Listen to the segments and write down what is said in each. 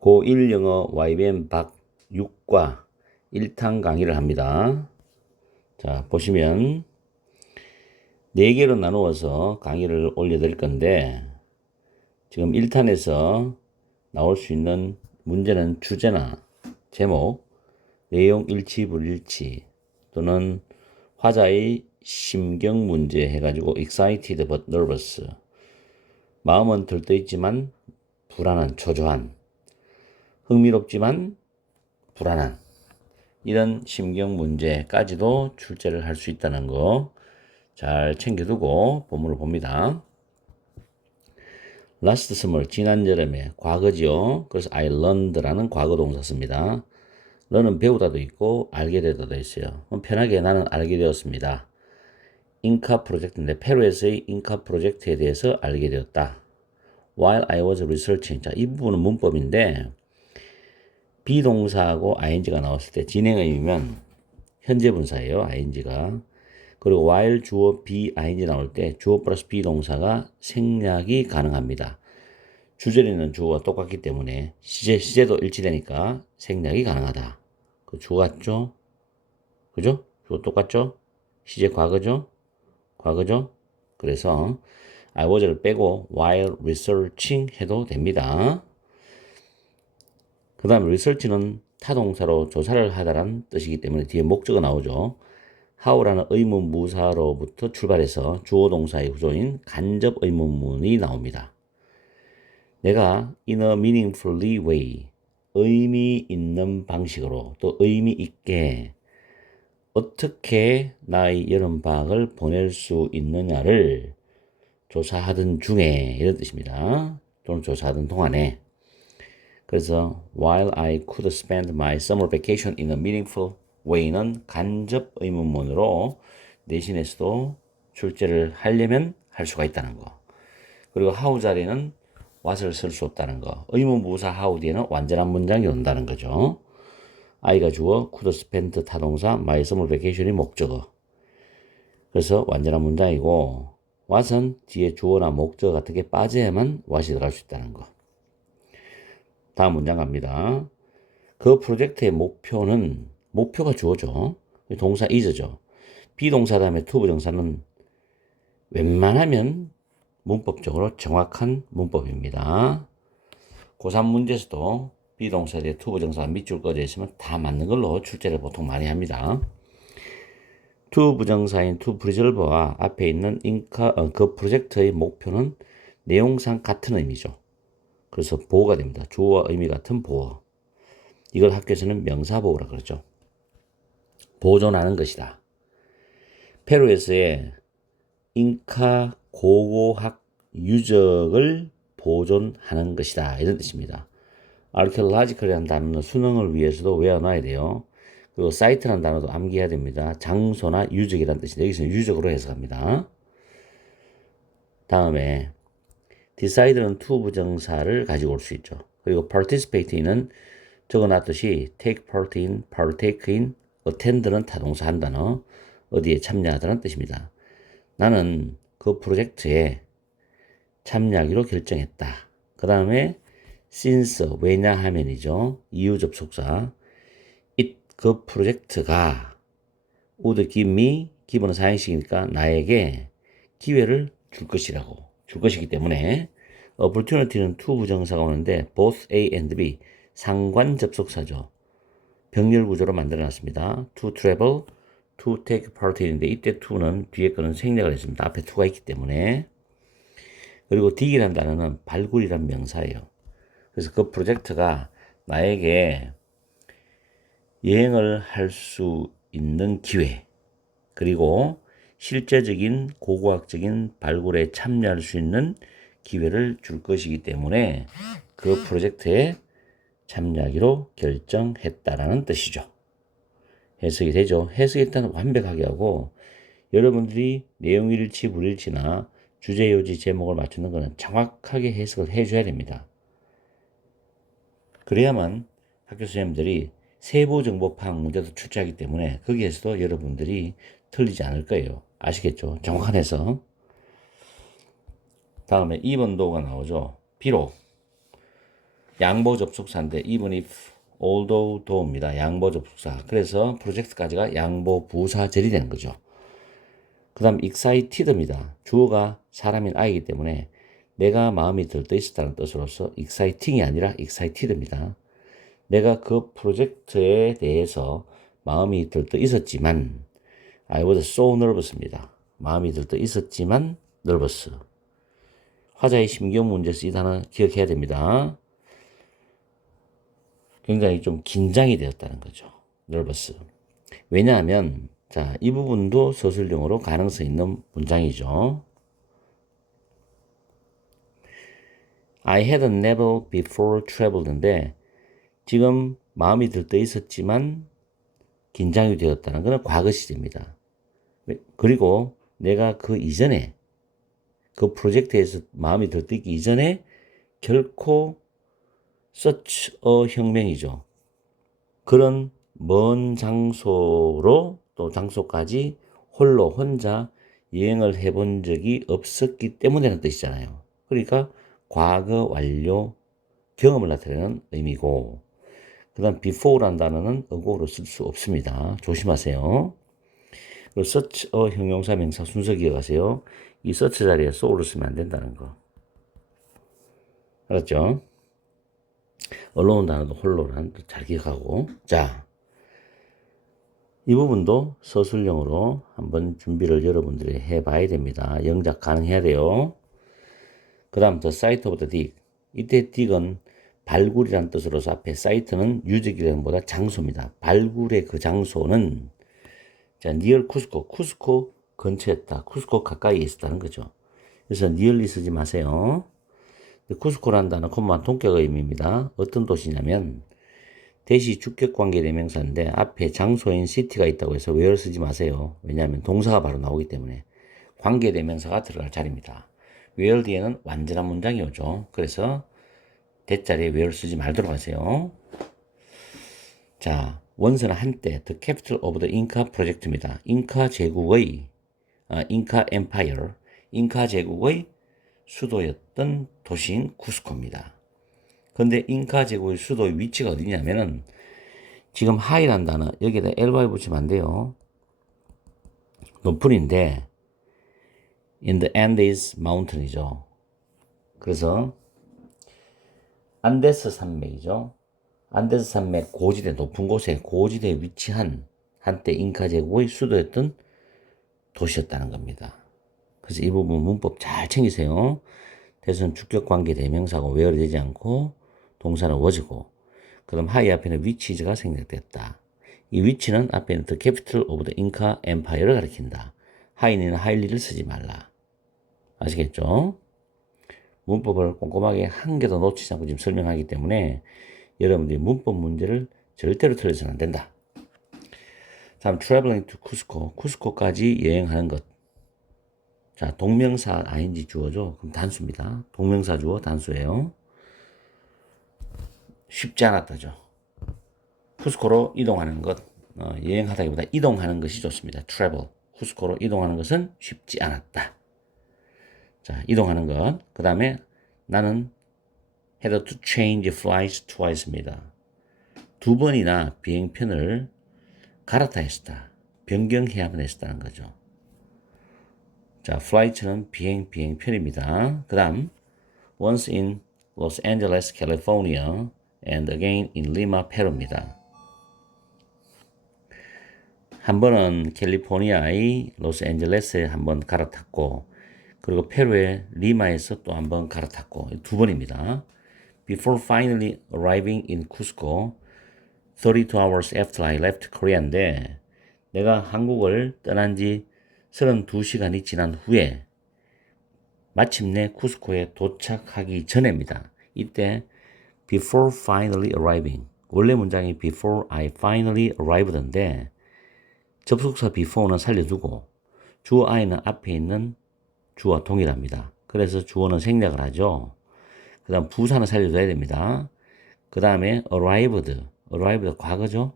고1 영어 YBM 박 6과 1탄 강의를 합니다. 자, 보시면 4개로 나누어서 강의를 올려드릴 건데, 지금 1탄에서 나올 수 있는 문제는 주제나 제목, 내용 일치 불일치 또는 화자의 심경 문제 해가지고 excited but nervous, 마음은 들떠있지만 불안한, 초조한, 흥미롭지만 불안한, 이런 심경 문제까지도 출제를 할 수 있다는 거 잘 챙겨두고 본문을 봅니다. Last summer, 지난 여름에, 과거지요. 그래서 I learned라는 과거 동사 씁니다. learn은 배우다도 있고 알게 되다도 있어요. 편하게 나는 알게 되었습니다. 인카 프로젝트인데 페루에서의 인카 프로젝트에 대해서 알게 되었다. While I was researching. 자, 이 부분은 문법인데 비동사하고 ing가 나왔을 때 진행의미면 현재 분사예요. ing가. 그리고 while 주어 be ing 나올 때 주어 플러스 비동사가 생략이 가능합니다. 주절에는 주어가 똑같기 때문에 시제도 일치되니까 생략이 가능하다. 그 주어 같죠? 그죠? 주어 똑같죠? 시제 과거죠? 과거죠? 그래서 I was를 빼고 while researching 해도 됩니다. 그 다음에 research는 타동사로 조사를 하다라는 뜻이기 때문에 뒤에 목적어 나오죠. how라는 의문부사로부터 출발해서 주어 동사의 구조인 간접 의문문이 나옵니다. 내가 in a meaningfully way, 의미 있는 방식으로 또 의미 있게 어떻게 나의 여름방학을 보낼 수 있느냐를 조사하던 중에 이런 뜻입니다. 또는 조사하던 동안에. 그래서 while I could spend my summer vacation in a meaningful way는 간접 의문문으로 내신에서도 출제를 하려면 할 수가 있다는 거. 그리고 how 자리는 what을 쓸 수 없다는 거. 의문부사 how 뒤에는 완전한 문장이 온다는 거죠. I가 주어, could spend 타동사, my summer vacation이 목적어. 그래서 완전한 문장이고 what은 뒤에 주어나 목적어 같은 게 빠져야만 what이 들어갈 수 있다는 거. 다음 문장 갑니다. 그 프로젝트의 목표는, 목표가 주어죠. 동사 is죠. 비동사 다음에 to 부정사는 웬만하면 문법적으로 정확한 문법입니다. 고3 문제에서도 비동사에 대해 to 부정사가 밑줄 꺼져 있으면 다 맞는 걸로 출제를 보통 많이 합니다. to 부정사인 to preserve와 앞에 있는 그 프로젝트의 목표는 내용상 같은 의미죠. 그래서 보호가 됩니다. 주어와 의미 같은 보호. 이걸 학교에서는 명사보호라 그러죠. 보존하는 것이다. 페루에서의 잉카 고고학 유적을 보존하는 것이다. 이런 뜻입니다. archaeological이라는 단어는 수능을 위해서도 외워놔야 돼요. 그리고 site라는 단어도 암기해야 됩니다. 장소나 유적이라는 뜻인데 여기서는 유적으로 해석합니다. 다음에 decide는 to 부정사를 가지고 올 수 있죠. 그리고 participate는 적어놨듯이 take part in, partake in, attend는 타동사 한 단어, 어디에 참여하다는 뜻입니다. 나는 그 프로젝트에 참여하기로 결정했다. 그 다음에 since, 왜냐하면이죠. 이유 접속사. 그 프로젝트가 would give me, 기본은 사행식이니까 나에게 기회를 줄 것이기 때문에 opportunity는 to 부정사가 오는데 both A and B, 상관 접속사죠. 병렬 구조로 만들어놨습니다. to travel, to take part in인데 이때 to는 뒤에 거는 생략을 했습니다. 앞에 to가 있기 때문에. 그리고 dig이라는 단어는 발굴이란 명사예요. 그래서 그 프로젝트가 나에게 여행을 할 수 있는 기회, 그리고 실제적인 고고학적인 발굴에 참여할 수 있는 기회를 줄 것이기 때문에 그 프로젝트에 참여하기로 결정했다라는 뜻이죠. 해석이 되죠. 해석이 일단 완벽하게 하고 여러분들이 내용 일치, 불일치나 주제, 요지, 제목을 맞추는 것은 정확하게 해석을 해줘야 됩니다. 그래야만 학교 선생님들이 세부정보 파악 문제도 출제하기 때문에 거기에서도 여러분들이 틀리지 않을 거예요. 아시겠죠? 정확한 해석. 다음에 2번도가 나오죠. 비록 양보 접속사인데 even if, although, though입니다. 양보 접속사. 그래서 프로젝트까지가 양보 부사절이 되는 거죠. 그 다음 excited입니다. 주어가 사람인 I이기 때문에 내가 마음이 들떠 있었다는 뜻으로서 exciting이 아니라 excited입니다. 내가 그 프로젝트에 대해서 마음이 들떠 있었지만 I was so nervous입니다. 마음이 들떠 있었지만 nervous. 화자의 심경 문제에서 이 단어 기억해야 됩니다. 굉장히 좀 긴장이 되었다는 거죠. nervous. 왜냐하면 자, 이 부분도 서술형으로 가능성 있는 문장이죠. I had never before traveled인데 지금 마음이 들떠 있었지만 긴장이 되었다는 것은 과거 시제입니다. 그리고 내가 그 이전에 그 프로젝트에서 마음이 들뜨기 이전에 결코 such a 혁명이죠. 그런 먼 장소로 또 장소까지 홀로 혼자 여행을 해본 적이 없었기 때문이라는 뜻이잖아요. 그러니까 과거 완료 경험을 나타내는 의미고 그 다음 before라는 단어는 어고로 쓸 수 없습니다. 조심하세요. 그리고 such a 형용사 명사 순서 기억하세요. 이 such 자리에 so를 쓰면 안 된다는 거. 알았죠? alone 단어도 홀로라는 뜻 잘 기억하고. 자, 이 부분도 서술형으로 한번 준비를 여러분들이 해봐야 됩니다. 영작 가능해야 돼요. 그 다음 the site of the dig. 이때 dig은 발굴이라는 뜻으로서 앞에 site는 유적이라는 보다 장소입니다. 발굴의 그 장소는 자, near 쿠스코. 쿠스코 근처였다. 쿠스코 가까이에 있었다는 거죠. 그래서 nearly 쓰지 마세요. 쿠스코라는 단어 콤마 동격 의미입니다. 어떤 도시냐면 대시 주격관계 대명사인데 앞에 장소인 city가 있다고 해서 where 쓰지 마세요. 왜냐하면 동사가 바로 나오기 때문에 관계 대명사가 들어갈 자리입니다. where 뒤에는 완전한 문장이 오죠. 그래서 대자리에 where 쓰지 말도록 하세요. 자, 원서는 한때 The Capital of the Inca Project입니다. 잉카 제국의 잉카 엠파이어, 잉카 제국의 수도였던 도시인 쿠스코입니다. 근데 잉카 제국의 수도의 위치가 어디냐면은 지금 하이란 단어 여기에다 LY 붙이면 안 돼요. 높은인데 in the Andes Mountain이죠. 그래서 안데스 산맥이죠. 안데스 산맥 고지대 높은 곳에 고지대에 위치한 한때 잉카 제국의 수도였던 도시였다는 겁니다. 그래서 이 부분 문법 잘 챙기세요. 대선 주격관계 대명사고 where 되지 않고 동사는 was고 그럼 하이 앞에는 which가 생략됐다. 이 위치는 앞에는 the capital of the Inca Empire를 가리킨다. 하이는 highly를 쓰지 말라. 아시겠죠? 문법을 꼼꼼하게 한 개도 놓치지 않고 지금 설명하기 때문에 여러분들이 문법 문제를 절대로 틀려서는 안 된다. 다음 traveling to Cusco. 쿠스코까지 여행하는 것. 자, 동명사 ing 주어죠. 그럼 단수입니다. 동명사 주어 단수예요. 쉽지 않았다죠. 쿠스코로 이동하는 것, 여행하다기보다 이동하는 것이 좋습니다. travel. 쿠스코로 이동하는 것은 쉽지 않았다. 자, 이동하는 것. 그 다음에 나는 had to change flights twice입니다. 두 번이나 비행편을 갈아타야 했다. 변경해야만 했다는 거죠. 자, flight는 비행편입니다. 그 다음 once in Los Angeles, California and again in Lima, Peru입니다. 한 번은 캘리포니아의 로스앤젤레스에 한 번 갈아탔고 그리고 페루의 리마에서 또 한 번 갈아탔고 두 번입니다. Before finally arriving in Cusco, 32 hours after I left Korea인데 내가 한국을 떠난 지 32시간이 지난 후에 마침내 쿠스코에 도착하기 전에입니다. 이때 before finally arriving 원래 문장이 before I finally arrived인데 접속사 before는 살려두고 주어 I는 앞에 있는 주어와 동일합니다. 그래서 주어는 생략을 하죠. 그 다음 부사는 살려둬야 됩니다. 그 다음에 arrived 과거죠.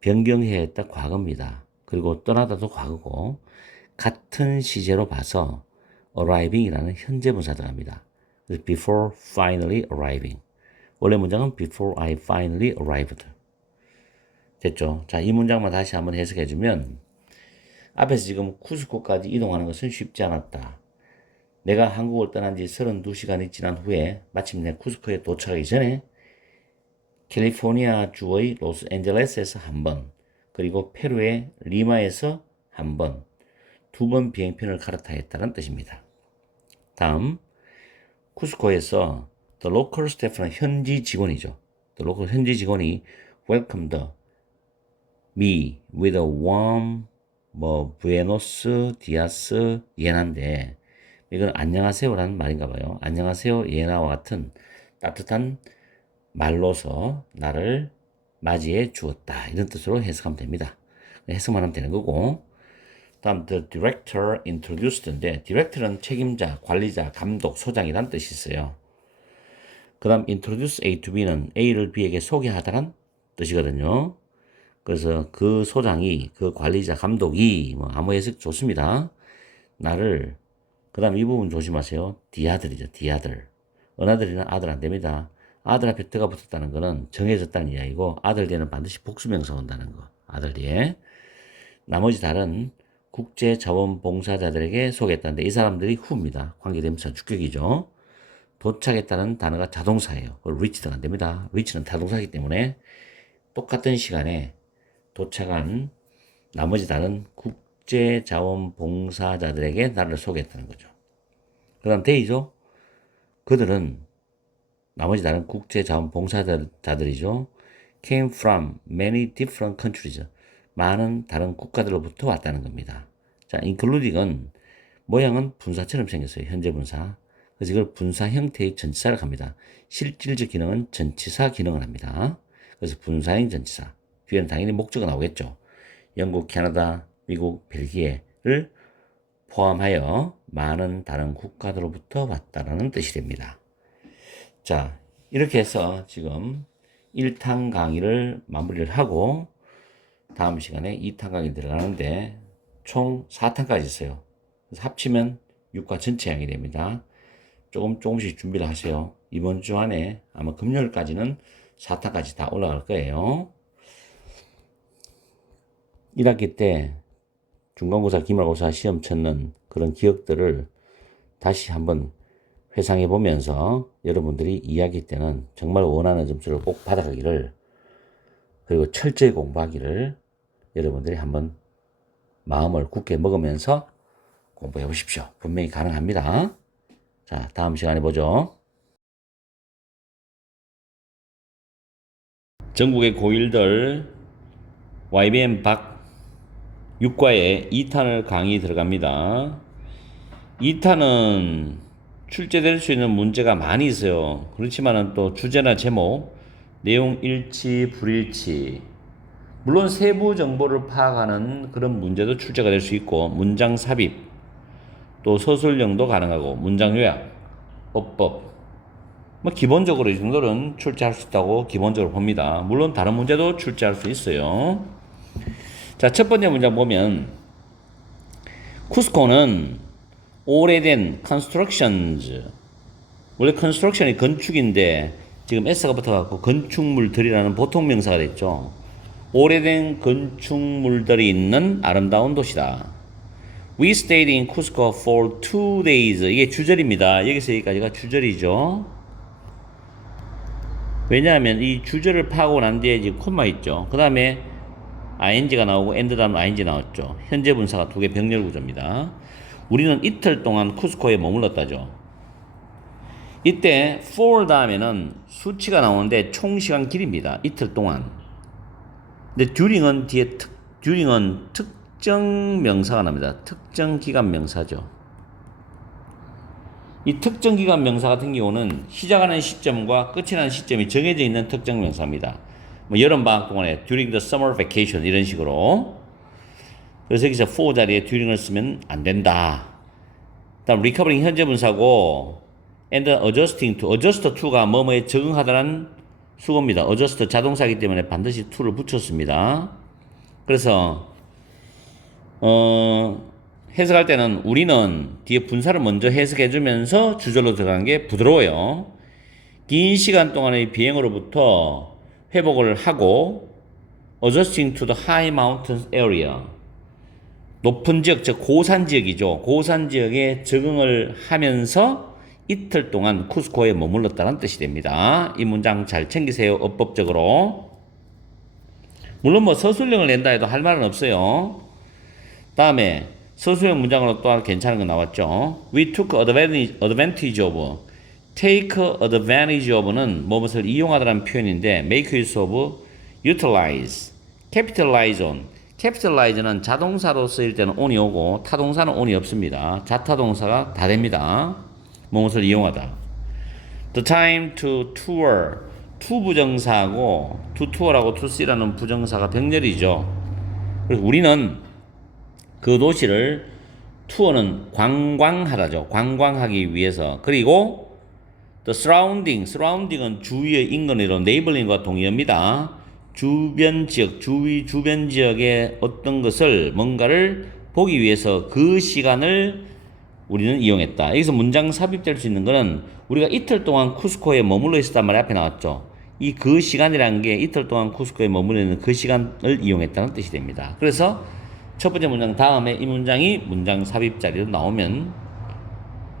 변경해야 했다 과거입니다. 그리고 떠나다도 과거고 같은 시제로 봐서 arriving이라는 현재 분사 들어갑니다. before finally arriving 원래 문장은 before I finally arrived. 됐죠? 자, 이 문장만 다시 한번 해석해주면 앞에서 지금 쿠스코까지 이동하는 것은 쉽지 않았다. 내가 한국을 떠난 지 32시간이 지난 후에 마침내 쿠스코에 도착하기 전에 캘리포니아 주의 로스앤젤레스에서 한 번, 그리고 페루의 리마에서 한 번, 2번 비행편을 갈아타야 했다는 뜻입니다. 다음, 쿠스코에서 the local staff는 현지 직원이죠. the local 현지 직원이 welcomed me with a warm 부에노스 디아스 예나인데 이건 안녕하세요라는 말인가 봐요. 안녕하세요 예나와 같은 따뜻한 말로서 나를 맞이해 주었다. 이런 뜻으로 해석하면 됩니다. 해석만 하면 되는 거고. 다음 the director introduced인데 director는 책임자, 관리자, 감독, 소장이란 뜻이 있어요. 그 다음 introduce A to B는 A를 B에게 소개하다란 뜻이거든요. 그래서 그 소장이, 그 관리자, 감독이 아무 해석 좋습니다. 나를 그 다음 이 부분 조심하세요. 디아들이죠. 디아들. 은하들이는 아들 안 됩니다. 아들 앞에 드가 붙었다는 거는 정해졌다는 이야기고 아들 뒤에는 반드시 복수명사 온다는 거. 아들 뒤에. 나머지 다른 국제자원봉사자들에게 소개했다는데 이 사람들이 후입니다. 관계대명사 주격이죠. 도착했다는 단어가 자동사예요. reach도 안 됩니다. reach는 타동사이기 때문에 똑같은 시간에 도착한 나머지 다른 국제자원봉사자들에게 나를 소개했다는 거죠. 그 다음 데이죠. 그들은 나머지 다른 국제자원봉사자들이죠. came from many different countries. 많은 다른 국가들로부터 왔다는 겁니다. 자, including은 모양은 분사처럼 생겼어요. 현재 분사. 그래서 이걸 분사 형태의 전치사를 합니다. 실질적 기능은 전치사 기능을 합니다. 그래서 분사형 전치사. 뒤에는 당연히 목적어 나오겠죠. 영국, 캐나다, 미국, 벨기에를 포함하여 많은 다른 국가들로부터 왔다라는 뜻이 됩니다. 자, 이렇게 해서 지금 1탄 강의를 마무리를 하고 다음 시간에 2탄 강의 들어가는데 총 4탄까지 있어요. 그래서 합치면 6과 전체 양이 됩니다. 조금씩 준비를 하세요. 이번 주 안에 아마 금요일까지는 4탄까지 다 올라갈 거예요. 1학기 때 중간고사, 기말고사 시험 쳤는 그런 기억들을 다시 한번 회상해 보면서 여러분들이 2학기 때는 정말 원하는 점수를 꼭 받아가기를 그리고 철저히 공부하기를 여러분들이 한번 마음을 굳게 먹으면서 공부해 보십시오. 분명히 가능합니다. 자, 다음 시간에 보죠. 전국의 고1들 YBM 박 6과에 2탄을 강의 들어갑니다. 2탄은 출제될 수 있는 문제가 많이 있어요. 그렇지만은 또 주제나 제목, 내용 일치, 불일치, 물론 세부 정보를 파악하는 그런 문제도 출제가 될 수 있고 문장 삽입, 또 서술형도 가능하고 문장 요약, 어법, 기본적으로 이 정도는 출제할 수 있다고 기본적으로 봅니다. 물론 다른 문제도 출제할 수 있어요. 자, 첫 번째 문장 보면 쿠스코는 오래된 constructions, 원래 construction이 건축인데 지금 S가 붙어갖고 건축물들이라는 보통 명사가 됐죠. 오래된 건축물들이 있는 아름다운 도시다. We stayed in Cusco for 2 days. 이게 주절입니다. 여기서 여기까지가 주절이죠. 왜냐하면 이 주절을 파고 난 뒤에 지금 콤마 있죠. 그 다음에 ing가 나오고 and 다음 ing 나왔죠. 현재 분사가 2개 병렬 구조입니다. 우리는 이틀 동안 쿠스코에 머물렀다죠. 이때 for 다음에는 수치가 나오는데 총 시간 길입니다. 이틀 동안. 근데 during은 뒤에 during은 특정 명사가 납니다. 특정 기간 명사죠. 이 특정 기간 명사 같은 경우는 시작하는 시점과 끝이 나는 시점이 정해져 있는 특정 명사입니다. 여름방학 동안에 during the summer vacation 이런 식으로. 그래서 여기서 for 자리에 during을 쓰면 안 된다. 다음 recovering 현재 분사고 and adjusting to, adjust to가 뭐뭐에 적응하다는 수고입니다. adjust 자동사이기 때문에 반드시 to를 붙였습니다. 그래서 해석할 때는 우리는 뒤에 분사를 먼저 해석해주면서 주절로 들어가는 게 부드러워요. 긴 시간 동안의 비행으로부터 회복을 하고 adjusting to the high mountain area 높은 지역, 즉 고산 지역이죠. 고산 지역에 적응을 하면서 이틀 동안 쿠스코에 머물렀다는 뜻이 됩니다. 이 문장 잘 챙기세요. 어법적으로. 물론 뭐 서술형을 낸다 해도 할 말은 없어요. 다음에 서술형 문장으로 또 괜찮은 거 나왔죠. We took advantage of. take advantage of는 무엇을 이용하다라는 표현인데 make use of, utilize, capitalize on. capitalize는 자동사로 쓰일 때는 on이 오고 타동사는 on이 없습니다. 자타동사가 다 됩니다. 무엇을 이용하다. The time to tour. to 부정사하고 to tour하고 to see라는 부정사가 병렬이죠. 그래서 우리는 그 도시를 투어는 관광하다죠. 관광하기 위해서. 그리고 the surrounding은 주위의 인근으로 neighboring과 동의어입니다. 주변 지역, 주변 지역의 어떤 것을 뭔가를 보기 위해서 그 시간을 우리는 이용했다. 여기서 문장 삽입될 수 있는 거는 우리가 이틀 동안 쿠스코에 머물러 있었단 말이 앞에 나왔죠. 이 그 시간이라는 게 이틀 동안 쿠스코에 머물러 있는 그 시간을 이용했다는 뜻이 됩니다. 그래서 첫 번째 문장 다음에 이 문장이 문장 삽입 자리로 나오면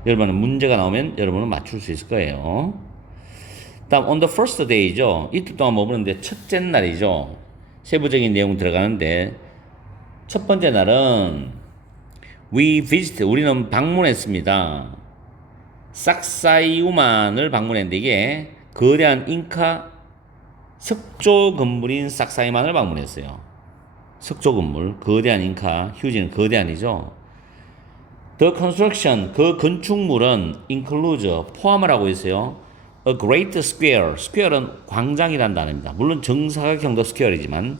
여러분은 문제가 나오면 여러분은 맞출 수 있을 거예요. 다음 on the first day죠. 이틀 동안 머무는데 첫째 날이죠. 세부적인 내용 들어가는데 첫 번째 날은 we visited 우리는 방문했습니다. 삭사이우만을 방문했는데 이게 거대한 잉카 석조 건물인 삭사이만을 방문했어요. 석조 건물, 거대한 잉카, 휴지는 거대한이죠. The construction, 그 건축물은 includes, 포함을 하고 있어요. A great square, square는 광장이란 단어입니다. 물론 정사각형도 square이지만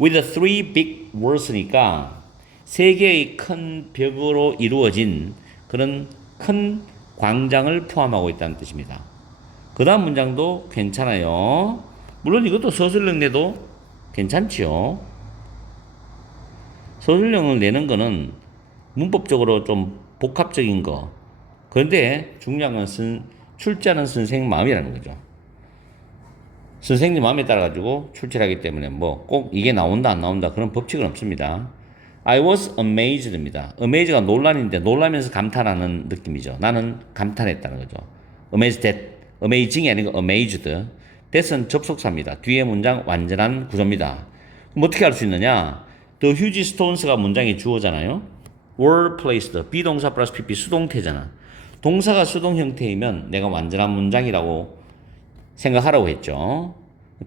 with three big walls,니까 세 개의 큰 벽으로 이루어진 그런 큰 광장을 포함하고 있다는 뜻입니다. 그 다음 문장도 괜찮아요. 물론 이것도 서술형 내도 괜찮지요. 서술형을 내는 거는 문법적으로 좀 복합적인 거. 그런데 중요한 것은 출제하는 선생님 마음이라는 거죠. 선생님 마음에 따라가지고 출제하기 때문에 뭐 꼭 이게 나온다 안 나온다 그런 법칙은 없습니다. I was amazed입니다. amaze가 놀란인데 놀라면서 감탄하는 느낌이죠. 나는 감탄했다는 거죠. amazed that, amazing이 아니고 amazed. that은 접속사입니다. 뒤에 문장 완전한 구조입니다. 그럼 어떻게 할 수 있느냐? The huge stones가 문장의 주어잖아요. were placed, 비동사 플러스 pp 수동태잖아. 동사가 수동 형태이면 내가 완전한 문장이라고 생각하라고 했죠.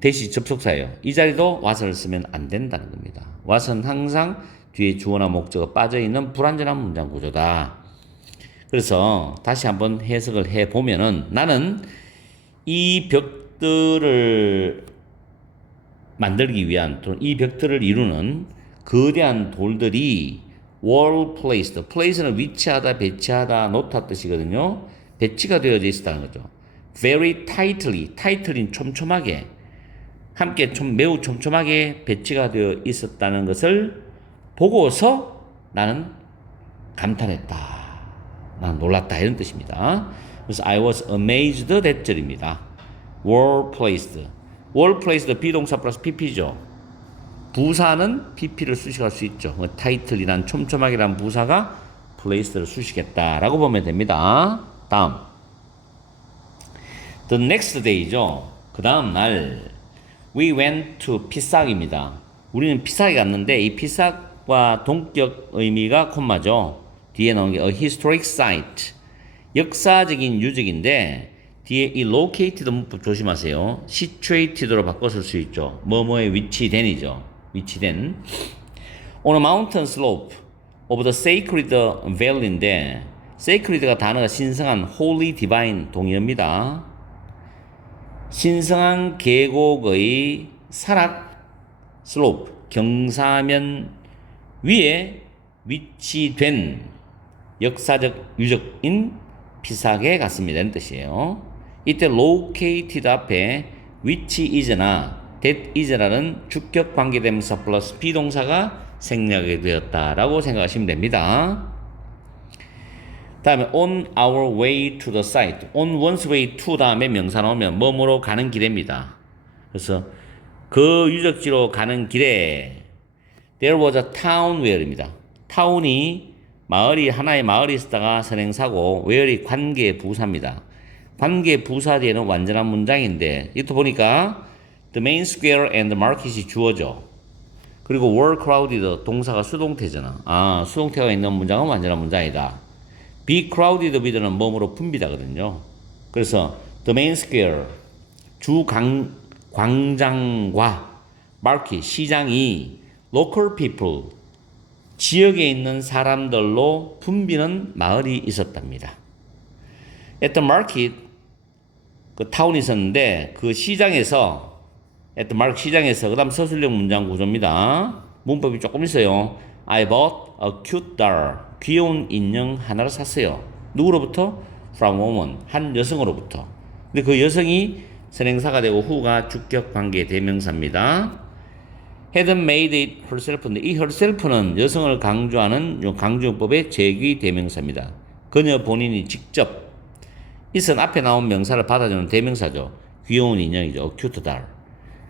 대시 접속사예요. 이 자리도 was를 쓰면 안 된다는 겁니다. was는 항상 뒤에 주어나 목적어 빠져있는 불완전한 문장 구조다. 그래서 다시 한번 해석을 해보면은 나는 이 벽들을 만들기 위한 또는 이 벽들을 이루는 거대한 돌들이 were placed. place는 위치하다, 배치하다, 놓다 뜻이거든요. 배치가 되어져 있었다는 거죠. very tightly, tightly는 촘촘하게, 함께 매우 촘촘하게 배치가 되어 있었다는 것을 보고서 나는 감탄했다. 나는 놀랐다. 이런 뜻입니다. 그래서 I was amazed that 절입니다. were placed. were placed 비동사 플러스 pp죠. 부사는 pp를 수식할 수 있죠. tightly란 촘촘하게란 부사가 placed를 수식했다라고 보면 됩니다. 다음. The next day죠. 그 다음 날 we went to 피삭입니다. 우리는 피삭에 갔는데 이 피삭과 동격 의미가 콤마죠. 뒤에 나오는 게 a historic site. 역사적인 유적인데 뒤에 이 located 문법 조심하세요. situated로 바꿔 쓸 수 있죠. 뭐뭐에 위치된이죠. 위치된. On a mountain slope of the sacred valley인데 sacred가 단어가 신성한, holy, divine 동의어입니다. 신성한 계곡의 산악 슬로프 경사면 위에 위치된 역사적 유적인 피삭에 갔습니다. 이런 뜻이에요. 이때 located 앞에 which is나 that is라는 주격 관계대명사 플러스 비동사가 생략이 되었다라고 생각하시면 됩니다. 다음에 on our way to the site. on one's way to 다음에 명사 나오면 뭐뭐로 가는 길입니다. 그래서 그 유적지로 가는 길에 there was a town where입니다. 타운이 마을이 하나의 마을이 있었다가 선행사고 where이 관계 부사입니다. 관계 부사 뒤에는 완전한 문장인데 이것도 보니까 the main square and the market이 주어져. 그리고 were crowded 동사가 수동태잖아. 아, 수동태가 있는 문장은 완전한 문장이다. be crowded with는 뭐뭐로 분비다거든요. 그래서 the main square 광장과 market 시장이 local people 지역에 있는 사람들로 붐비는 마을이 있었답니다. at the market 그 타운이 있었는데 그 시장에서 at the market 시장에서 그다음 서술형 문장 구조입니다. 문법이 조금 있어요. I bought a cute doll 귀여운 인형 하나를 샀어요. 누구로부터? from a woman 한 여성으로부터. 근데 그 여성이 선행사가 되고 who가 주격 관계 대명사입니다. had made it herself인데 이 herself는 여성을 강조하는 강조용법의 제귀 대명사입니다. 그녀 본인이 직접 it은 앞에 나온 명사를 받아주는 대명사죠. 귀여운 인형이죠. cute doll.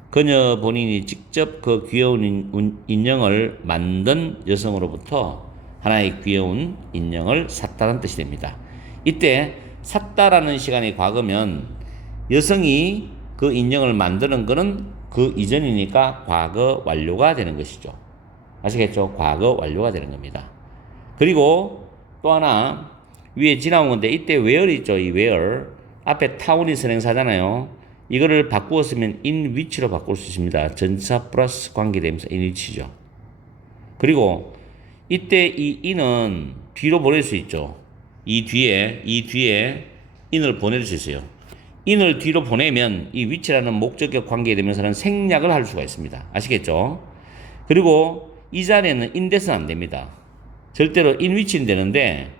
그녀 본인이 직접 그 귀여운 인형을 만든 여성으로부터 하나의 귀여운 인형을 샀다는 뜻이 됩니다. 이때 샀다라는 시간이 과거면 여성이 그 인형을 만드는 거는 그 이전이니까 과거 완료가 되는 것이죠. 아시겠죠? 과거 완료가 되는 겁니다. 그리고 또 하나 위에 지나온 건데 이때 where 있죠. 이 where 앞에 타운이 선행사잖아요. 이거를 바꾸어 쓰면 in which로 바꿀 수 있습니다. 전치사 플러스 관계대명사 in which죠. 그리고 이때 이 in은 뒤로 보낼 수 있죠. 이 뒤에 in을 보낼 수 있어요. in을 뒤로 보내면 이 which라는 목적격 관계대명사는 생략을 할 수가 있습니다. 아시겠죠? 그리고 이 자리에는 in that은 안 됩니다. 절대로 in which는 되는데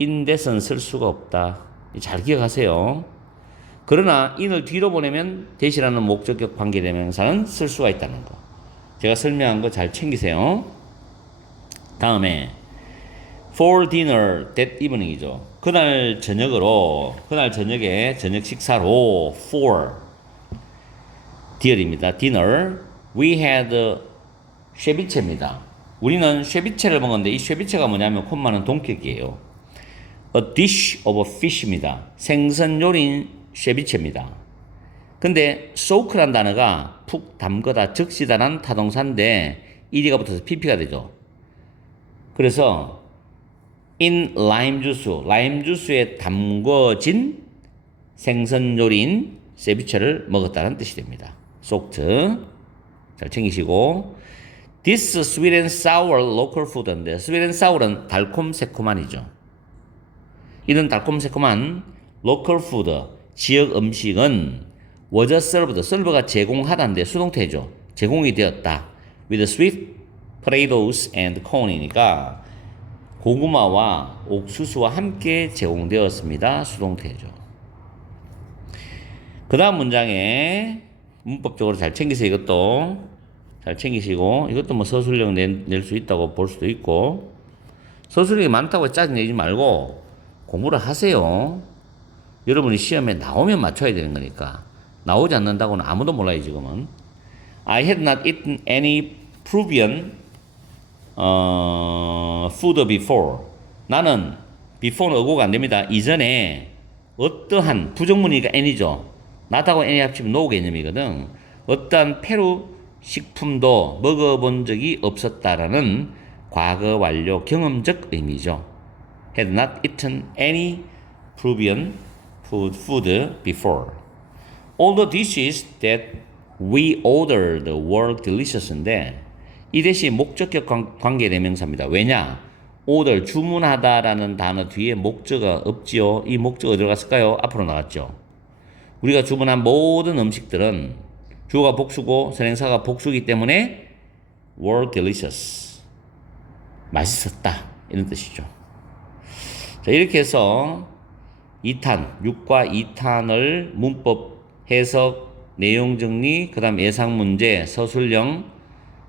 in that은 쓸 수가 없다. 잘 기억하세요. 그러나 in을 뒤로 보내면 that이라는 목적격 관계대명사는 쓸 수가 있다는 거. 제가 설명한 거 잘 챙기세요. 다음에 for dinner that evening이죠. 그날 저녁에 저녁 식사로 for dear입니다. dinner we had 쉐비체입니다. 우리는 쉐비체를 먹었는데 이 쉐비체가 뭐냐면 콤마는 동격이에요. a dish of fish입니다. 생선 요리인 쉐비체입니다. 근데 soak란 단어가 푹 담그다 적시다란 타동사인데 ed가 붙어서 pp가 되죠. 그래서 in lime 주스에 담궈진 생선 요리인 세비체를 먹었다는 뜻이 됩니다. soaked 잘 챙기시고 this sweet and sour local food인데 sweet and sour은 달콤 새콤한이죠. 이런 달콤 새콤한 local food 지역 음식은 was served serve가 제공하다인데 수동태죠. 제공이 되었다. with sweet potatoes and corn이니까 고구마와 옥수수와 함께 제공되었습니다. 수동태죠. 그 다음 문장에 문법적으로 잘 챙기세요. 이것도 잘 챙기시고 이것도 뭐 서술형 낼 수 있다고 볼 수도 있고 서술형이 많다고 짜증내지 말고 공부를 하세요. 여러분이 시험에 나오면 맞춰야 되는 거니까 나오지 않는다고는 아무도 몰라요. 지금은 I had not eaten any Peruvian food before. 나는 before는 어고가 안 됩니다. 이전에 어떠한 부정문이니까 any죠. not하고 any 합치면 no 개념이거든. 어떠한 페루 식품도 먹어본 적이 없었다라는 과거 완료 경험적 의미죠. had not eaten any Peruvian food before. All the dishes that we ordered were delicious인데 이 대시 목적격 관계대명사입니다. 왜냐? order 주문하다라는 단어 뒤에 목적어가 없지요. 이 목적어 어디로 갔을까요? 앞으로 나갔죠. 우리가 주문한 모든 음식들은 주어가 복수고 선행사가 복수이기 때문에 were delicious 맛있었다 이런 뜻이죠. 자, 이렇게 해서 2탄 6과 2탄을 문법 해석 내용 정리 그 다음 예상 문제 서술형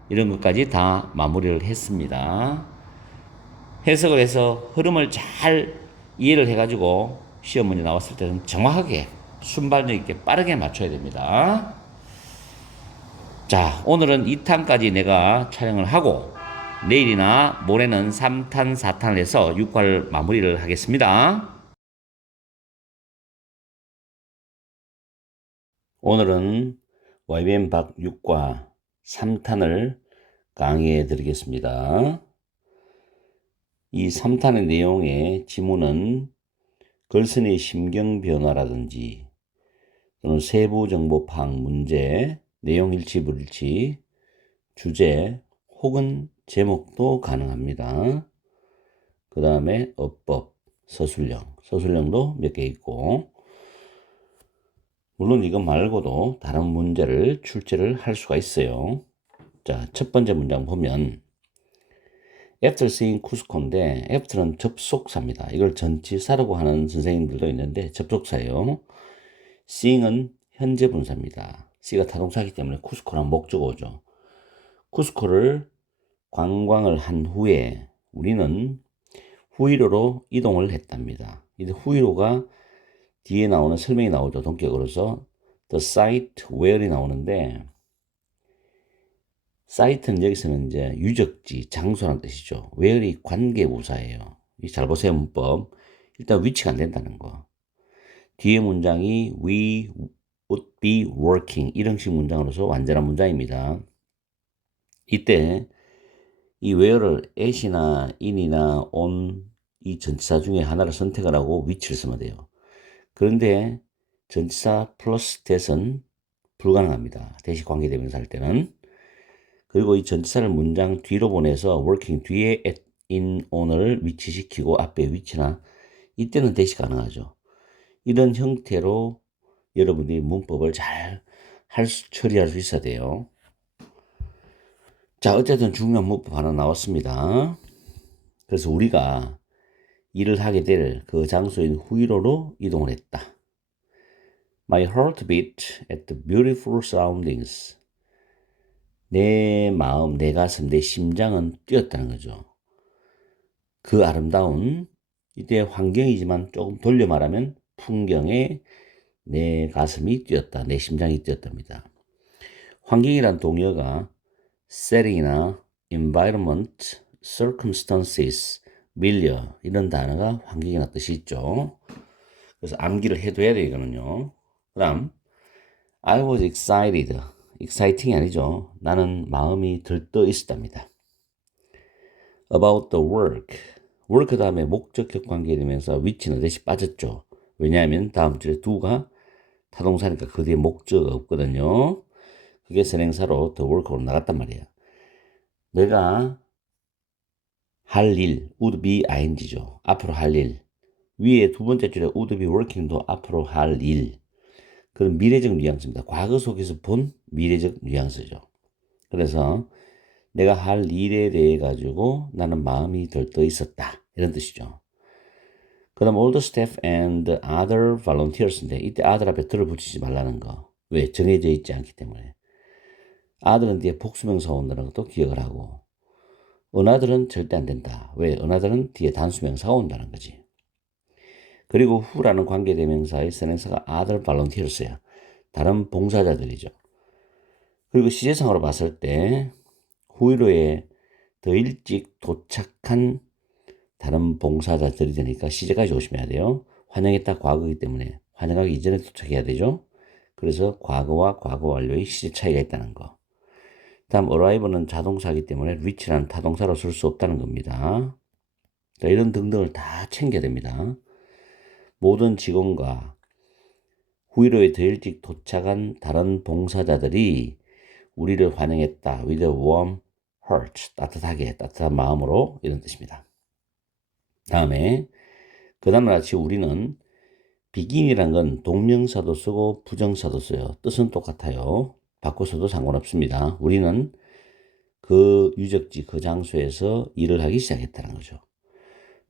이런 것까지 다 마무리를 했습니다. 해석을 해서 흐름을 잘 이해를 해가지고 시험 문제 나왔을 때는 정확하게 순발력 있게 빠르게 맞춰야 됩니다. 자, 오늘은 2탄까지 내가 촬영을 하고 내일이나 모레는 3탄, 4탄을 해서 6과를 마무리를 하겠습니다. 오늘은 YBM 박 6과 3탄을 강의해 드리겠습니다. 이 3탄의 내용의 지문은 걸선의 심경 변화라든지 또는 세부 정보 파악 문제, 내용 일치 불일치, 주제 혹은 제목도 가능합니다. 그 다음에 어법, 서술형도 몇 개 있고, 물론 이거 말고도 다른 문제를 출제를 할 수가 있어요. 자, 첫 번째 문장 보면 After seeing Cusco인데 after는 접속사입니다. 이걸 전치사라고 하는 선생님들도 있는데 접속사예요. seeing은 현재 분사입니다. C가 타동사이기 때문에 쿠스코란 목적어죠. 쿠스코를 관광을 한 후에 우리는 후이로로 이동을 했답니다. 이 후이로가 뒤에 나오는 설명이 나오죠. 동격으로서 the site where이 나오는데 사이트는 여기서는 이제 유적지, 장소라는 뜻이죠. where이 관계부사예요. 잘 보세요, 문법. 일단 위치가 안 된다는 거. 뒤에 문장이 we would be working 이런 식 문장으로서 완전한 문장입니다. 이때 이 where를 at이나 in이나 on 이 전치사 중에 하나를 선택을 하고 위치를 쓰면 돼요. 그런데 전치사 플러스 that은 불가능합니다. 대시 관계대명사 할 때는. 그리고 이 전치사를 문장 뒤로 보내서 working 뒤에 at, in, on을 위치시키고 앞에 위치나 이때는 대시 가능하죠. 이런 형태로 여러분이 문법을 잘 처리할 수 있어야 돼요. 자, 어쨌든 중요한 문법 하나 나왔습니다. 그래서 우리가 일을 하게 될 그 장소인 후이로로 이동을 했다. My heart beat at the beautiful surroundings. 내 마음, 내 가슴, 내 심장은 뛰었다는 거죠. 그 아름다운 이때 환경이지만 조금 돌려 말하면 풍경에 내 가슴이 뛰었다, 내 심장이 뛰었답니다. 환경이란 동요가 setting이나 environment, circumstances, milieu 이런 단어가 환경이라는 뜻이 있죠. 그래서 암기를 해둬야 돼요, 이거는요. 그 다음 I was excited. exciting이 아니죠. 나는 마음이 들떠 있었답니다. about the work. work 다음에 목적격 관계되면서 위치는 대신 빠졌죠. 왜냐하면 다음 줄에 do가 타동사니까 그 뒤에 목적어가 없거든요. 그게 선행사로 the work로 나갔단 말이야. 내가 할 일, would be ing죠. 앞으로 할 일. 위에 두 번째 줄에 would be working도 앞으로 할 일. 그런 미래적 뉘앙스입니다. 과거 속에서 본 미래적 뉘앙스죠. 그래서 내가 할 일에 대해 가지고 나는 마음이 들떠 있었다. 이런 뜻이죠. 그 다음 all the staff and other volunteers인데 이때 other 앞에 들을 붙이지 말라는 거. 왜? 정해져 있지 않기 때문에. other은 뒤에 복수명사 온다는 것도 기억을 하고 another은 절대 안 된다. 왜? another은 뒤에 단수명사가 온다는 거지. 그리고 who라는 관계대명사의 선행사가 other volunteers야. 다른 봉사자들이죠. 그리고 시제상으로 봤을 때 후이로에 더 일찍 도착한 다른 봉사자들이 되니까 시제까지 조심해야 돼요. 환영했다 과거이기 때문에 환영하기 이전에 도착해야 되죠. 그래서 과거와 과거 완료의 시제 차이가 있다는 거. 다음 arrive는 자동사이기 때문에 reach라는 타동사로 쓸 수 없다는 겁니다. 자, 이런 등등을 다 챙겨야 됩니다. 모든 직원과 후이로에 더 일찍 도착한 다른 봉사자들이 우리를 환영했다. with a warm heart. 따뜻하게, 따뜻한 마음으로 이런 뜻입니다. 다음에 그 다음과 같이 우리는 begin이란 건 동명사도 쓰고 부정사도 써요. 뜻은 똑같아요. 바꿔서도 상관없습니다. 우리는 그 유적지, 그 장소에서 일을 하기 시작했다는 거죠.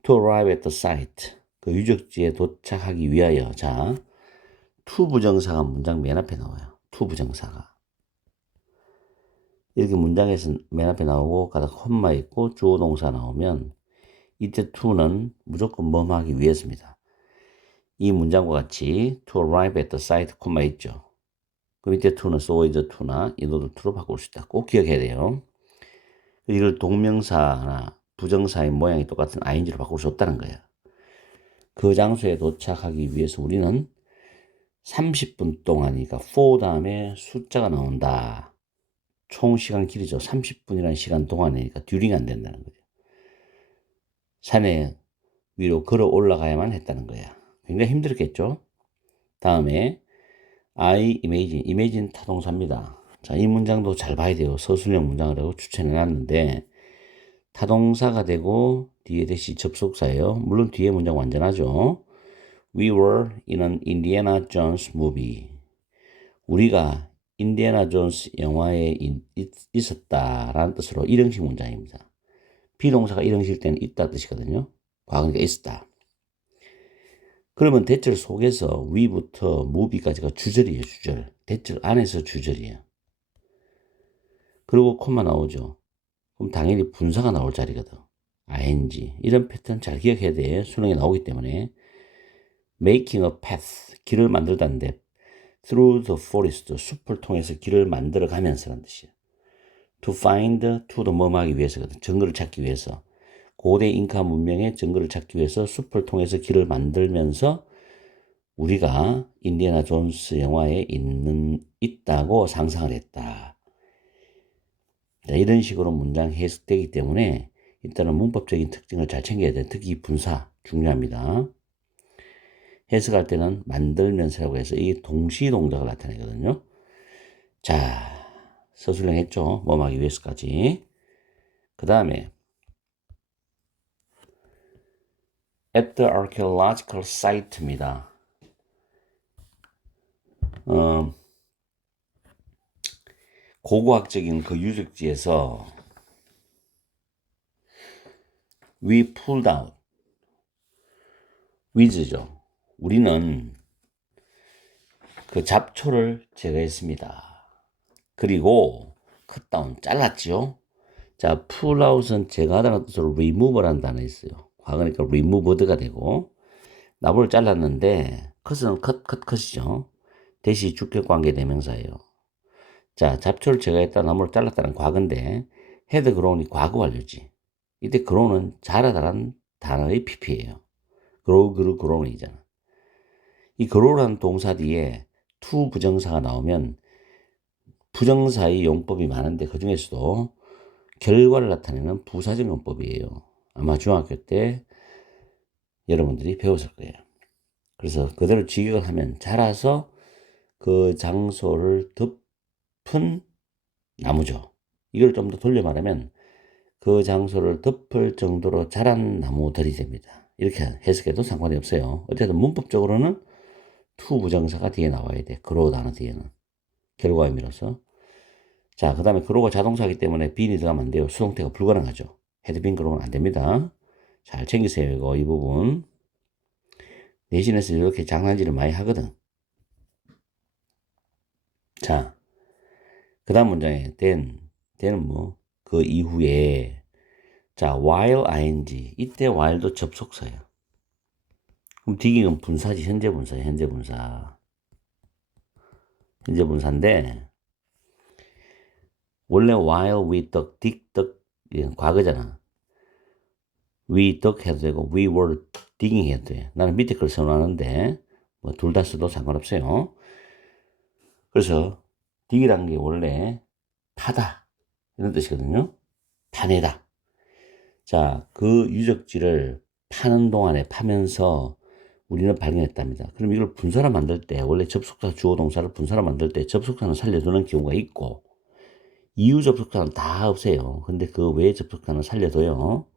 To arrive at the site. 그 유적지에 도착하기 위하여. 자, to 부정사가 문장 맨 앞에 나와요. to 부정사가. 이렇게 문장에서 맨 앞에 나오고 가다 콤마 있고 주어 동사 나오면 이때 to는 무조건 뭐뭐 하기 위해서입니다. 이 문장과 같이 to arrive at the site, 콤마 있죠. 그럼 이때 to는 so is to나 인어도 to로 바꿀 수 있다. 꼭 기억해야 돼요. 이걸 동명사나 부정사의 모양이 똑같은 ing로 바꿀 수 없다는 거예요. 그 장소에 도착하기 위해서 우리는 30분 동안이니까 for 다음에 숫자가 나온다. 총 시간 길이죠. 30분이라는 시간 동안이니까 듀링 안 된다는 거죠. 산에 위로 걸어 올라가야만 했다는 거야. 굉장히 힘들었겠죠. 다음에 I imagine 타동사입니다. 자, 이 문장도 잘 봐야 돼요. 서술형 문장을 하고 추천해 놨는데 타동사가 되고 뒤에 대시 접속사예요. 물론 뒤에 문장 완전하죠. We were in an Indiana Jones movie. 우리가 인디애나 존스 영화에 있었다라는 뜻으로 일형식 문장입니다. 비동사가 일형식 때는 있다 뜻이거든요. 과거니까 있었다. 그러면 대절 속에서 위부터 movie까지가 주절이에요. 주절. 대절 안에서 주절이에요. 그리고 콤마 나오죠. 그럼 당연히 분사가 나올 자리거든. ing. 이런 패턴 잘 기억해야 돼. 수능에 나오기 때문에. making a path. 길을 만들다는데 through the forest. 숲을 통해서 길을 만들어 가면서라는 뜻이에요. to find, to도 뭐하기 위해서거든. 증거를 찾기 위해서. 고대 잉카 문명의 증거를 찾기 위해서 숲을 통해서 길을 만들면서 우리가 인디애나 존스 영화에 있다고 상상을 했다. 자, 이런 식으로 문장 해석되기 때문에 일단은 문법적인 특징을 잘 챙겨야 돼. 특히 분사 중요합니다. 해석할 때는 만들면서라고 해서 이 동시 동작을 나타내거든요. 자, 서술형 했죠. 뭐하기 위해서까지. 그 다음에 at the archaeological site입니다. 고고학적인 그 유적지에서 we pulled out. with죠. 우리는 그 잡초를 제거했습니다. 그리고 cut down, 잘랐죠. 자, pull out은 제거하다는 뜻으로 remove라는 단어 있어요. 과거니까 removed가 되고 나무를 잘랐는데 cut은 cut이죠. 대시 주격관계 대명사예요. 자, 잡초를 제거했다 나무를 잘랐다는 과거인데 had grown이 과거 완료지. 이때 grow는 자라다라는 단어의 PP예요. grow이잖아. 이 grow라는 동사 뒤에 to 부정사가 나오면 부정사의 용법이 많은데 그 중에서도 결과를 나타내는 부사적 용법이에요. 아마 중학교 때 여러분들이 배웠을 거예요. 그래서 그대로 직역을 하면 자라서 그 장소를 덮은 나무죠. 이걸 좀 더 돌려 말하면 그 장소를 덮을 정도로 자란 나무들이 됩니다. 이렇게 해석해도 상관이 없어요. 어쨌든 문법적으로는 to 부정사가 뒤에 나와야 돼. grow 단어 뒤에는. 결과 의미로서. 자, 그 다음에 grow가 자동사이기 때문에 bean이 들어가면 안 돼요. 수동태가 불가능하죠. had been grow는 안 됩니다. 잘 챙기세요. 이거 이 부분. 내신에서 이렇게 장난질을 많이 하거든. 자, 그 다음 문장에 then은 뭐 그 이후에 자 while ing 이때 while도 접속사예요. 그럼 digging은 분사지. 현재 분사예요. 현재 분사인데 원래 while we dug, dig 과거잖아. we dug 해도 되고 we were digging 해도 돼. 나는 밑에 걸 선호하는데 뭐 둘 다 써도 상관없어요. 그래서 dig이라는 게 원래 파다 이런 뜻이거든요. 파내다. 자, 그 유적지를 파는 동안에 파면서 우리는 발견했답니다. 그럼 이걸 분사로 만들 때 원래 접속사 주어 동사를 분사로 만들 때 접속사는 살려두는 경우가 있고 이후 접속사는 다 없애요. 근데 그 외의 접속사는 살려둬요.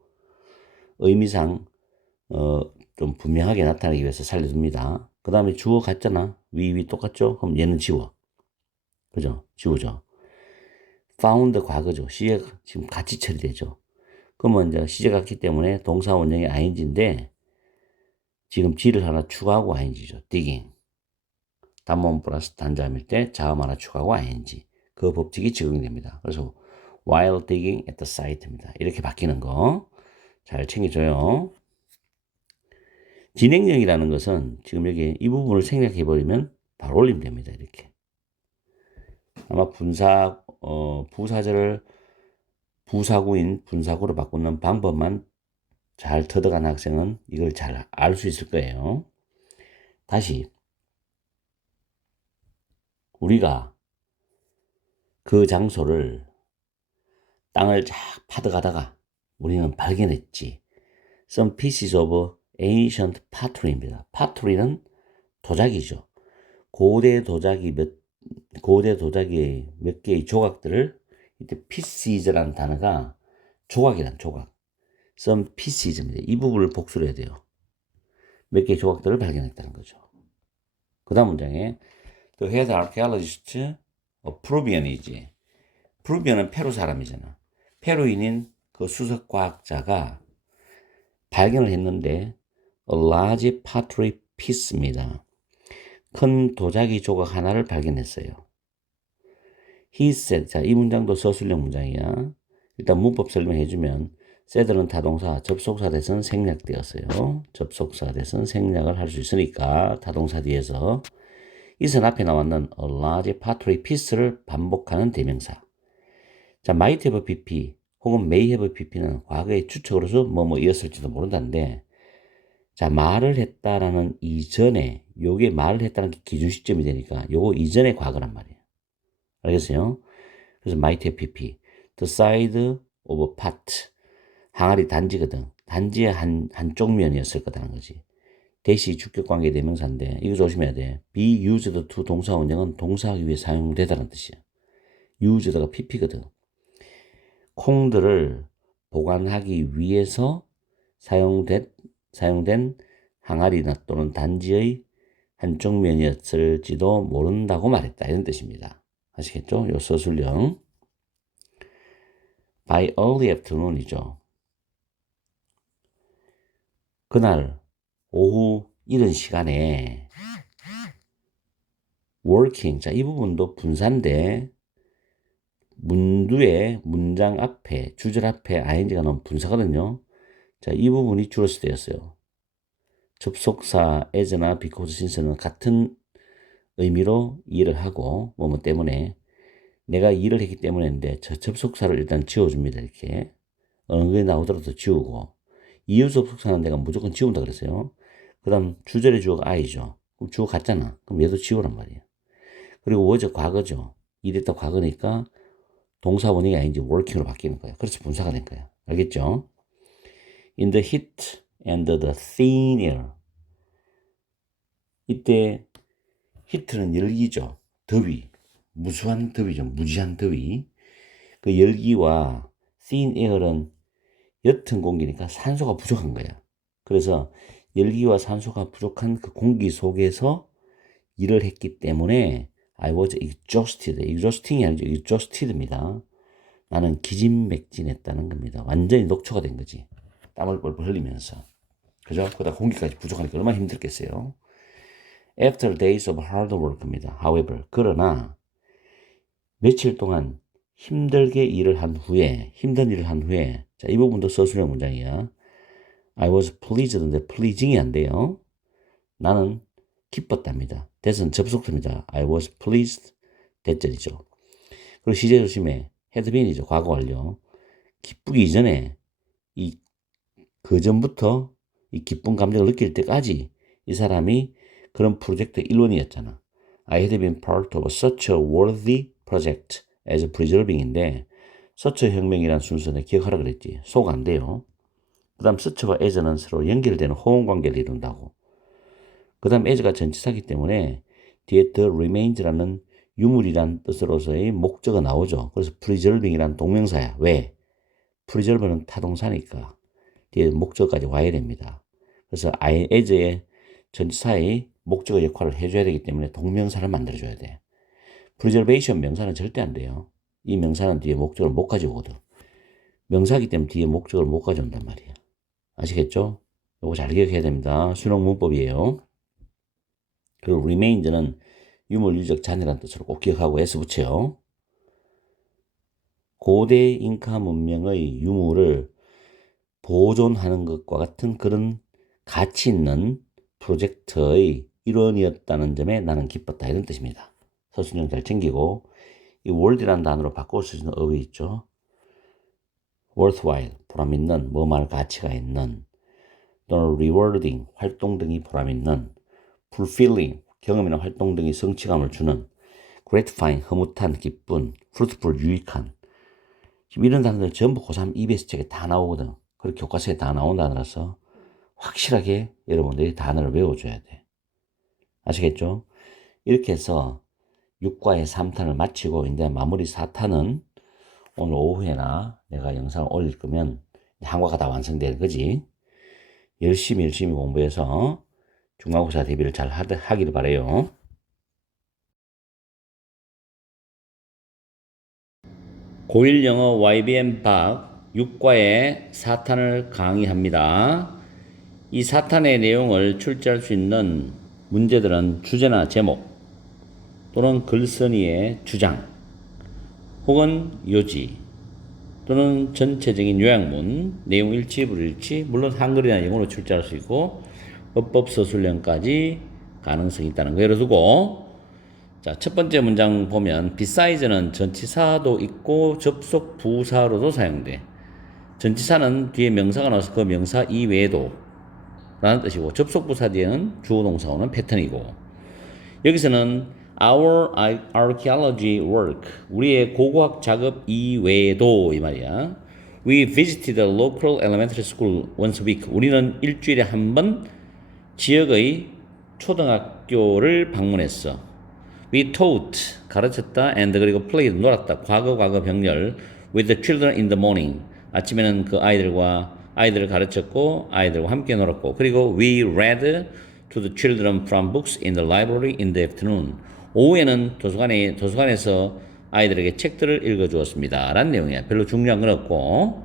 의미상 좀 분명하게 나타나기 위해서 살려둡니다. 그 다음에 주어 같잖아. 위 똑같죠? 그럼 얘는 지워. 그죠? 지우죠. found 과거죠. 시제 지금 같이 처리되죠. 그러면 이제 시제 같기 때문에 동사 원형이 ing인데 지금 G를 하나 추가하고 ing죠. digging. 단모음 플러스 단자음일 때 자음 하나 추가하고 ing. 그 법칙이 적용됩니다. 그래서 while digging at the site입니다. 이렇게 바뀌는 거 잘 챙겨줘요. 진행형이라는 것은 지금 여기 이 부분을 생략해 버리면 바로 올리면 됩니다. 이렇게. 아마 부사절을 부사구인 분사구로 바꾸는 방법만 잘 터득한 학생은 이걸 잘 알 수 있을 거예요. 다시 우리가 그 장소를 땅을 쫙 파득하다가 우리는 발견했지. Some pieces of ancient pottery입니다. pottery는 도자기죠. 고대 도자기 몇 개의 조각들을 이때 pieces라는 단어가 조각이란 조각. Some pieces입니다. 이 부분을 복수를 해야 돼요. 몇 개의 조각들을 발견했다는 거죠. 그 다음 문장에 The head archaeologist 프루비언이지. 프루비언은 페루 사람이잖아. 페루인인 그 수석 과학자가 발견을 했는데 a large pottery piece입니다. 큰 도자기 조각 하나를 발견했어요. He said, 자, 이 문장도 서술형 문장이야. 일단 문법 설명해주면 said는 타동사, 접속사 대선 생략되었어요. 접속사 대선 생략을 할 수 있으니까 타동사 뒤에서 이선 앞에 나왔는 a large pottery piece를 반복하는 대명사. 자, might have pp 혹은 may have pp는 과거의 추측으로서 뭐뭐이었을지도 모른다는데, 자, 말을 했다라는 이전에, 요게 말을 했다는 게 기준 시점이 되니까 요거 이전의 과거란 말이에요. 알겠어요? 그래서 might have pp. The side of a pot. 항아리 단지거든. 단지의 한쪽 면이었을 거다는 거지. 대시 주격관계 대명사인데 이거 조심해야 돼. be used to 동사 원형은 동사하기 위해 사용되다는 뜻이야. used가 pp거든. 콩들을 보관하기 위해서 사용된 항아리나 또는 단지의 한쪽 면이었을지도 모른다고 말했다. 이런 뜻입니다. 아시겠죠? 요 서술형. by early afternoon이죠. 그날 오후 이른 시간에 working. 자, 이 부분도 분사인데 문두에 문장 앞에 주절 앞에 ing가 나오면 분사거든요. 자, 이 부분이 줄어서 되었어요. 접속사 as나 because since는 같은 의미로 일을 하고 뭐뭐 때문에 내가 일을 했기 때문인데 저 접속사를 일단 지워줍니다. 이렇게 어느 게 나오더라도 지우고 이유 접속사는 내가 무조건 지운다 그랬어요. 그 다음 주절의 주어가 I죠. 그럼 주어 같잖아. 그럼 얘도 지우란 말이에요. 그리고 was 과거죠. 이랬다 과거니까 동사 원형이 아닌지 working으로 바뀌는 거예요. 그래서 분사가 된 거예요. 알겠죠? In the heat and the thin air. 이때 히트는 열기죠. 더위. 무수한 더위죠. 무지한 더위. 그 열기와 thin air은 옅은 공기니까 산소가 부족한 거야. 그래서 열기와 산소가 부족한 그 공기 속에서 일을 했기 때문에 I was exhausted. exhausting이 아니죠. exhausted입니다. 나는 기진맥진했다는 겁니다. 완전히 녹초가 된 거지. 땀을 뻘뻘 흘리면서. 그죠? 그러다 공기까지 부족하니까 얼마나 힘들겠어요. After days of hard work입니다. However, 그러나 며칠 동안 힘든 일을 한 후에, 자, 이 부분도 서술형 문장이야. I was pleased인데 pleasing이 안 돼요. 나는 기뻤답니다. that은 접속사입니다. I was pleased. 대절이죠. 그리고 시제 조심해. had been이죠. 과거 완료. 기쁘기 이전에 그 전부터 이 기쁜 감정을 느낄 때까지 이 사람이 그런 프로젝트 일원이었잖아. I had been part of such a worthy project as preserving인데 서처 혁명이란 순서는 기억하라 그랬지. 속 안 돼요. 그 다음 서처와 as는 서로 연결되는 호응 관계를 이룬다고. 그 다음 as가 전치사기 때문에 뒤에 the remains라는 유물이란 뜻으로서의 목적어 나오죠. 그래서 preserving이란 동명사야. 왜? preserve는 타동사니까 뒤에 목적어까지 와야 됩니다. 그래서 as의 전치사의 목적어 역할을 해줘야 되기 때문에 동명사를 만들어줘야 돼. preservation 명사는 절대 안 돼요. 이 명사는 뒤에 목적어를 못 가져오거든. 명사기 때문에 뒤에 목적어를 못 가져온단 말이야. 아시겠죠? 이거 잘 기억해야 됩니다. 수능 문법이에요. 그리고 remains는 유물, 유적, 잔이라는 뜻으로 꼭 기억하고 s 붙여요. 고대 잉카 문명의 유물을 보존하는 것과 같은 그런 가치 있는 프로젝트의 일원이었다는 점에 나는 기뻤다. 이런 뜻입니다. 서술형 잘 챙기고 이 world이라는 단어로 바꿀 수 있는 어휘 있죠. worthwhile, 보람 있는, 뭐말 가치가 있는, 또는 rewarding, 활동 등이 보람 있는, fulfilling, 경험이나 활동 등이 성취감을 주는, gratifying, 흐뭇한, 기쁜, fruitful, 유익한. 지금 이런 단어들 전부 고3 EBS 책에 다 나오거든. 그리고 교과서에 다 나온 단어라서 확실하게 여러분들이 단어를 외워줘야 돼. 아시겠죠? 이렇게 해서 6과의 3탄을 마치고 이제 마무리 4탄은 오늘 오후에나 내가 영상을 올릴 거면 한 과가 다 완성되는 거지. 열심히 공부해서 중간고사 대비를 잘 하기를 바래요. 고1 영어 YBM 박 6과의 4탄을 강의합니다. 이 4탄의 내용을 출제할 수 있는 문제들은 주제나 제목 또는 글쓴이의 주장 혹은 요지 또는 전체적인 요약문, 내용 일치, 불일치, 물론 한글이나 영어로 출제할 수 있고 어법 서술형까지 가능성이 있다는 거 열어두고, 자, 첫 번째 문장 보면 beside는 전치사도 있고 접속 부사로도 사용돼. 전치사는 뒤에 명사가 나와서 그 명사 이외에도 라는 뜻이고, 접속 부사 뒤에는 주어 동사 오는 패턴이고, 여기서는 our archaeology work, 우리의 고고학 작업 이외에도 이 말이야. We visited a local elementary school once a week. 우리는 일주일에 한 번 지역의 초등학교를 방문했어. We taught, 가르쳤다, and 그리고 played, 놀았다. 과거 병렬 with the children in the morning. 아침에는 그 아이들을 가르쳤고 아이들과 함께 놀았고, 그리고 we read to the children from books in the library in the afternoon. 오후에는 도서관에서 아이들에게 책들을 읽어주었습니다. 라는 내용이야. 별로 중요한 건 없고,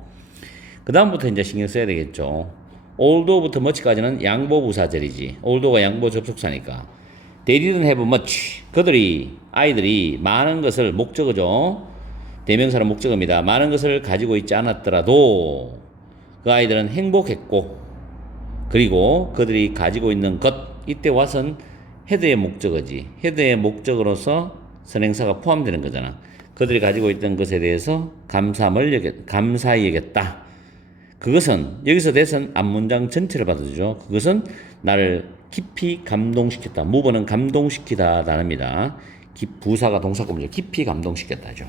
그 다음부터 이제 신경 써야 되겠죠. although부터 much까지는 양보부사절이지. although가 양보 접속사니까. They didn't have much. 아이들이 많은 것을, 목적어죠. 대명사는 목적어입니다. 많은 것을 가지고 있지 않았더라도 그 아이들은 행복했고, 그리고 그들이 가지고 있는 것, 이때 와선 헤드의 목적어지. 헤드의 목적어로서 선행사가 포함되는 거잖아. 그들이 가지고 있던 것에 대해서 감사히 여겼다. 그것은, 여기서 대선 앞문장 전체를 받아주죠. 그것은 나를 깊이 감동시켰다. 무버는 감동시키다 단어입니다. 부사가 동사구문이죠. 깊이 감동시켰다죠.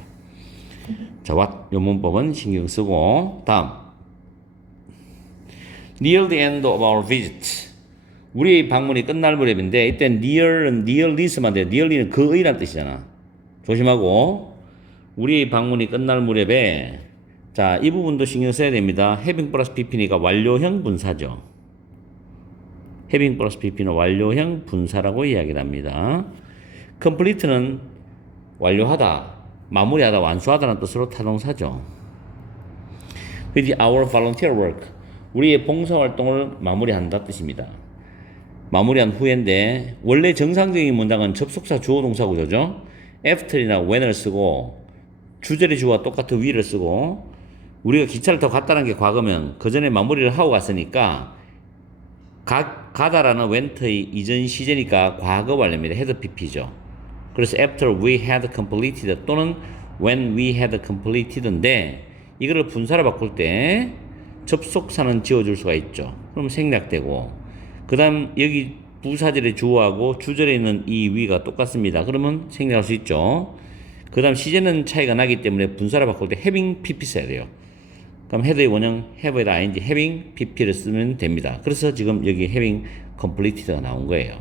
자, 요 문법은 신경 쓰고, 다음. Near the end of our visit. 우리 방문이 끝날 무렵인데, 이때 nearly만 돼요. nearly는 그의란 뜻이잖아. 조심하고, 우리 방문이 끝날 무렵에, 자, 이 부분도 신경 써야 됩니다. having 플러스 pp니까 완료형 분사죠. having 플러스 pp는 완료형 분사라고 이야기를 합니다. complete는 완료하다, 마무리하다, 완수하다는 뜻으로 타동사죠. with our volunteer work. 우리의 봉사활동을 마무리한다 뜻입니다. 마무리한 후인데, 원래 정상적인 문장은 접속사 주어 동사 구조죠. after이나 when을 쓰고 주절의 주어와 똑같은 we를 쓰고, 우리가 기차를 타고 갔다는 게 과거면 그 전에 마무리를 하고 갔으니까 가다라는 went의 이전 시제니까 과거 완료입니다. had pp죠. 그래서 after we had completed 또는 when we had completed인데, 이거를 분사로 바꿀 때 접속사는 지워줄 수가 있죠. 그럼 생략되고, 그 다음 여기 부사절의 주어하고 주절에 있는 이 위가 똑같습니다. 그러면 생략할 수 있죠. 그 다음 시제는 차이가 나기 때문에 분사로 바꿀 때 having pp 써야 돼요. 그럼 head의 원형 have에다 ing, having pp를 쓰면 됩니다. 그래서 지금 여기 having completed가 나온 거예요.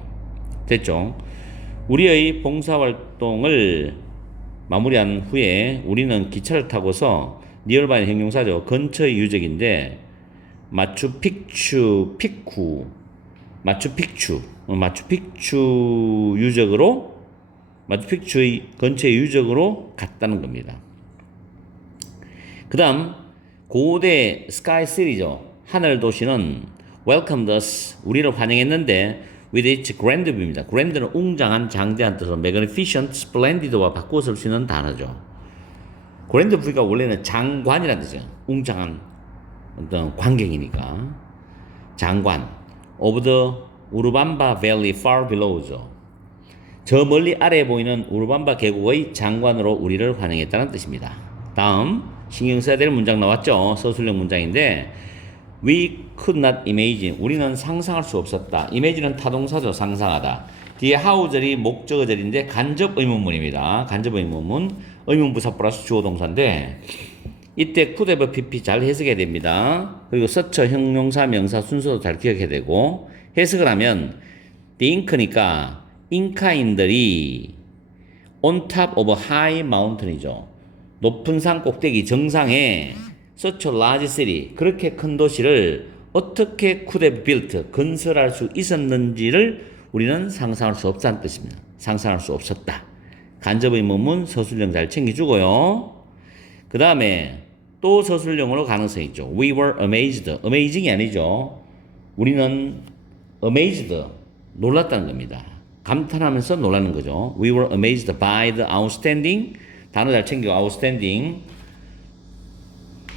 됐죠? 우리의 봉사활동을 마무리한 후에 우리는 기차를 타고서 nearby는 형용사죠. 근처의 유적인데, 마추픽추 유적으로, 마추픽추의 근처의 유적으로 갔다는 겁니다. 그 다음 고대 스카이3죠. 하늘 도시는 welcomed us, 우리를 환영했는데 with its grand view입니다. grand는 웅장한, 장대한 뜻으로 magnificent, splendid와 바꾸어 쓸 수 있는 단어죠. grand view가 원래는 장관이라는 뜻이에요. 웅장한. 어떤 관객이니까. 장관. of the 우르밤바 밸리 far below죠. 저 멀리 아래에 보이는 우르밤바 계곡의 장관으로 우리를 환영했다는 뜻입니다. 다음 신경 써야 될 문장 나왔죠. 서술형 문장인데 We could not imagine. 우리는 상상할 수 없었다. imagine은 타동사죠. 상상하다. 뒤에 how절이 목적어절인데 간접 의문문입니다. 간접 의문문. 의문부사 플러스 주어 동사인데 이때 could have pp 잘 해석해야 됩니다. 그리고 such 형용사 명사 순서도 잘 기억해야 되고 해석을 하면 the ink니까 잉카인들이 on top of a high mountain이죠. 높은 산 꼭대기 정상에 such a large city 그렇게 큰 도시를 어떻게 could have built 건설할 수 있었는지를 우리는 상상할 수 없다는 뜻입니다. 상상할 수 없었다. 간접 의문문 서술형 잘 챙겨주고요. 그 다음에 또 서술형으로 가능성이 있죠. We were amazed. amazing이 아니죠. 우리는 amazed. 놀랐다는 겁니다. 감탄하면서 놀라는 거죠. We were amazed by the outstanding. 단어 잘 챙겨. outstanding.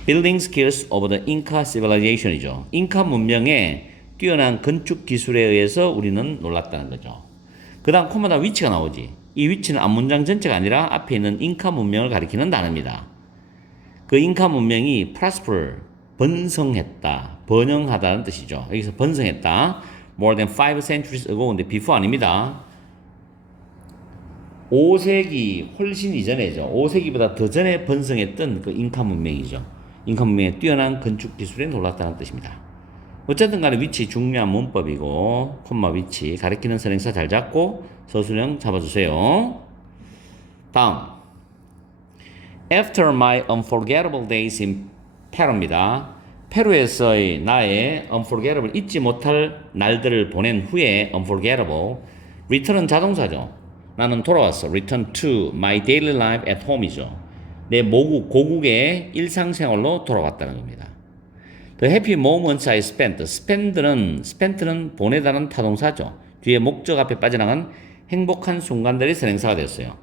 building skills of the Inca civilization이죠. 잉카 문명의 뛰어난 건축 기술에 의해서 우리는 놀랐다는 거죠. 그 다음 코마다 위치가 나오지. 이 위치는 앞문장 전체가 아니라 앞에 있는 잉카 문명을 가리키는 단어입니다. 그 잉카 문명이 prosper, 번성했다, 번영하다는 뜻이죠. 여기서 번성했다. More than 5 centuries ago. 근데 before 아닙니다. 5세기 훨씬 이전에죠. 5세기보다 더 전에 번성했던 그 잉카 문명이죠. 잉카 문명의 뛰어난 건축 기술에 놀랐다는 뜻입니다. 어쨌든 간에 위치 중요한 문법이고 콤마 위치 가리키는 선행사 잘 잡고 서술형 잡아주세요. 다음 After my unforgettable days in 페루입니다. 페루에서의 나의 unforgettable 잊지 못할 날들을 보낸 후에 unforgettable return은 자동사죠. 나는 돌아왔어. return to my daily life at home이죠. 내 모국 고국의 일상생활로 돌아왔다는 겁니다. The happy moments I spent. spent는 보내다는 타동사죠. 뒤에 목적 앞에 빠져나간 행복한 순간들이 선행사가 됐어요.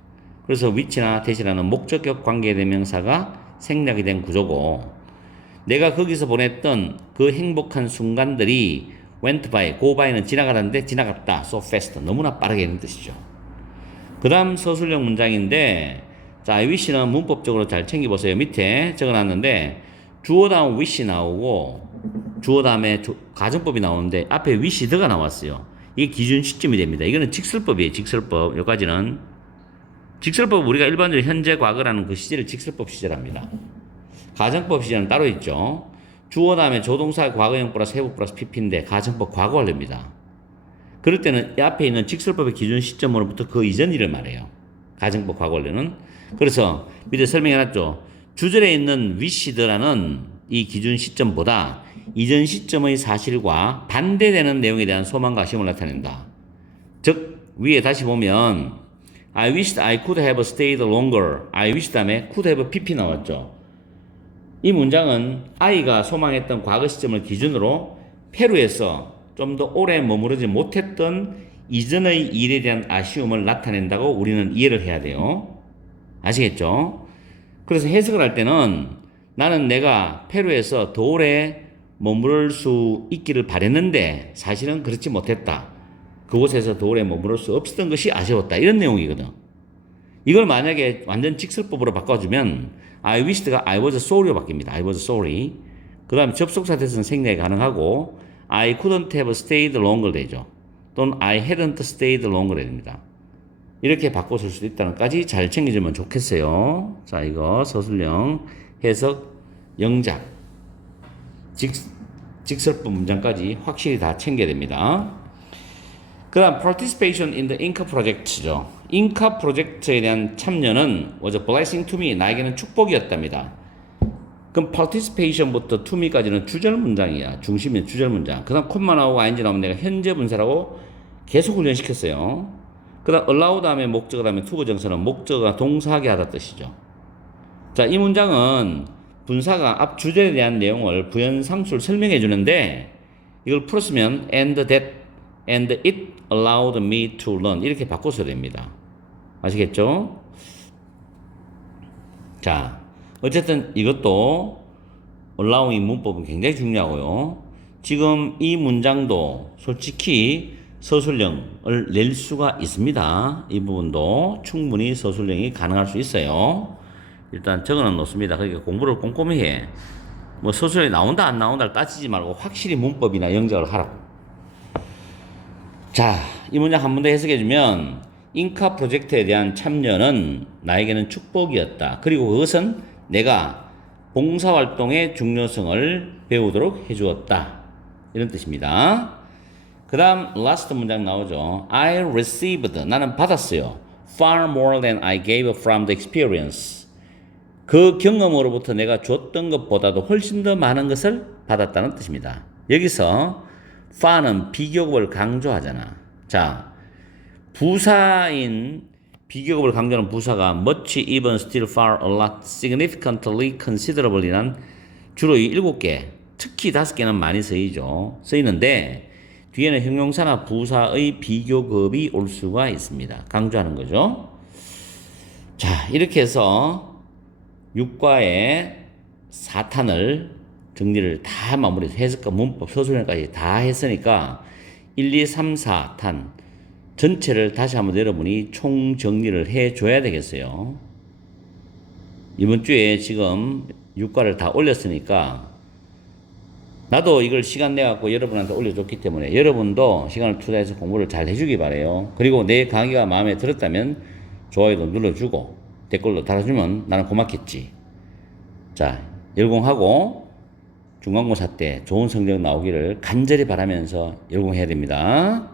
그래서 which나 that이라는 목적격 관계대명사가 생략이 된 구조고 내가 거기서 보냈던 그 행복한 순간들이 went by, go by는 지나가다인데 지나갔다. so fast. 너무나 빠르게 있는 뜻이죠. 그 다음 서술형 문장인데 자, I wish는 문법적으로 잘 챙겨보세요. 밑에 적어놨는데 주어 다음 wish 나오고 주어 다음에 가정법이 나오는데 앞에 wish 더가 나왔어요. 이게 기준 시점이 됩니다. 이거는 직설법이에요. 직설법. 여기까지는 직설법 우리가 일반적으로 현재 과거라는 그 시제를 직설법 시제랍니다. 가정법 시제는 따로 있죠. 주어 다음에 조동사 과거형 플러스 해부 플러스 pp인데 가정법 과거 완료입니다. 그럴 때는 이 앞에 있는 직설법의 기준 시점으로부터 그 이전 일을 말해요. 가정법 과거 완료는. 그래서 밑에 설명해놨죠. 주절에 있는 wish드라는 이 기준 시점보다 이전 시점의 사실과 반대되는 내용에 대한 소망과 아쉬움을 나타낸다. 즉 위에 다시 보면 I wished I could have stayed longer. I wish 다음에 could have pp 나왔죠. 이 문장은 I가 소망했던 과거 시점을 기준으로 페루에서 좀 더 오래 머무르지 못했던 이전의 일에 대한 아쉬움을 나타낸다고 우리는 이해를 해야 돼요. 아시겠죠? 그래서 해석을 할 때는 나는 내가 페루에서 더 오래 머무를 수 있기를 바랬는데 사실은 그렇지 못했다. 그곳에서 더 오래 머무를 수 없었던 것이 아쉬웠다. 이런 내용이거든. 이걸 만약에 완전 직설법으로 바꿔주면 I wished가 I was sorry로 바뀝니다. I was sorry. 그 다음에 접속사 대선 생략이 가능하고 I couldn't have stayed longer 되죠. 또는 I hadn't stayed longer 됩니다. 이렇게 바꿔 쓸 수도 있다는 것까지 잘 챙겨주면 좋겠어요. 자, 이거 서술형, 해석, 영작, 직설법 문장까지 확실히 다 챙겨야 됩니다. 그 다음 participation in the Inca project죠. 인카 프로젝트에 대한 참여는 was a blessing to me. 나에게는 축복이었답니다. 그럼 participation부터 to me까지는 주절 문장이야. 중심이 주절 문장. 그 다음 콤마 나오고 ing 나오면 내가 현재 분사라고 계속 훈련시켰어요. 그 다음 allow 다음에 목적어 다음에 to 부정사는 목적어가 동사하게 하다 뜻이죠. 자, 이 문장은 분사가 앞 주절에 대한 내용을 부연 상수를 설명해 주는데 이걸 풀었으면 and it allowed me to learn 이렇게 바꿔서 됩니다. 아시겠죠? 자, 어쨌든 이것도 allowing 문법은 굉장히 중요하고요. 지금 이 문장도 솔직히 서술형을 낼 수가 있습니다. 이 부분도 충분히 서술형이 가능할 수 있어요. 일단 적어 놓습니다. 그러니까 공부를 꼼꼼히 해. 뭐 서술형이 나온다 안 나온다를 따지지 말고 확실히 문법이나 영작을 하라고. 자, 이 문장 한 번 더 해석해주면 인카 프로젝트에 대한 참여는 나에게는 축복이었다. 그리고 그것은 내가 봉사활동의 중요성을 배우도록 해주었다. 이런 뜻입니다. 그 다음 last 문장 나오죠. I received, 나는 받았어요. Far more than I gave from the experience. 그 경험으로부터 내가 줬던 것보다도 훨씬 더 많은 것을 받았다는 뜻입니다. 여기서 far는 비교급을 강조하잖아. 자, 부사인 비교급을 강조하는 부사가 much, even, still, far, a lot, significantly, considerably란 주로 이 7개, 특히 5개는 많이 쓰이는데 뒤에는 형용사나 부사의 비교급이 올 수가 있습니다. 강조하는 거죠. 자, 이렇게 해서 6과의 4탄을 정리를 다 마무리해서 해석과 문법, 서술형까지 다 했으니까 1, 2, 3, 4탄 전체를 다시 한번 여러분이 총 정리를 해줘야 되겠어요. 이번 주에 지금 6과를 다 올렸으니까 나도 이걸 시간 내갖고 여러분한테 올려줬기 때문에 여러분도 시간을 투자해서 공부를 잘 해주기 바래요. 그리고 내 강의가 마음에 들었다면 좋아요도 눌러주고 댓글도 달아주면 나는 고맙겠지. 자, 열공하고 중간고사 때 좋은 성적 나오기를 간절히 바라면서 열공해야 됩니다.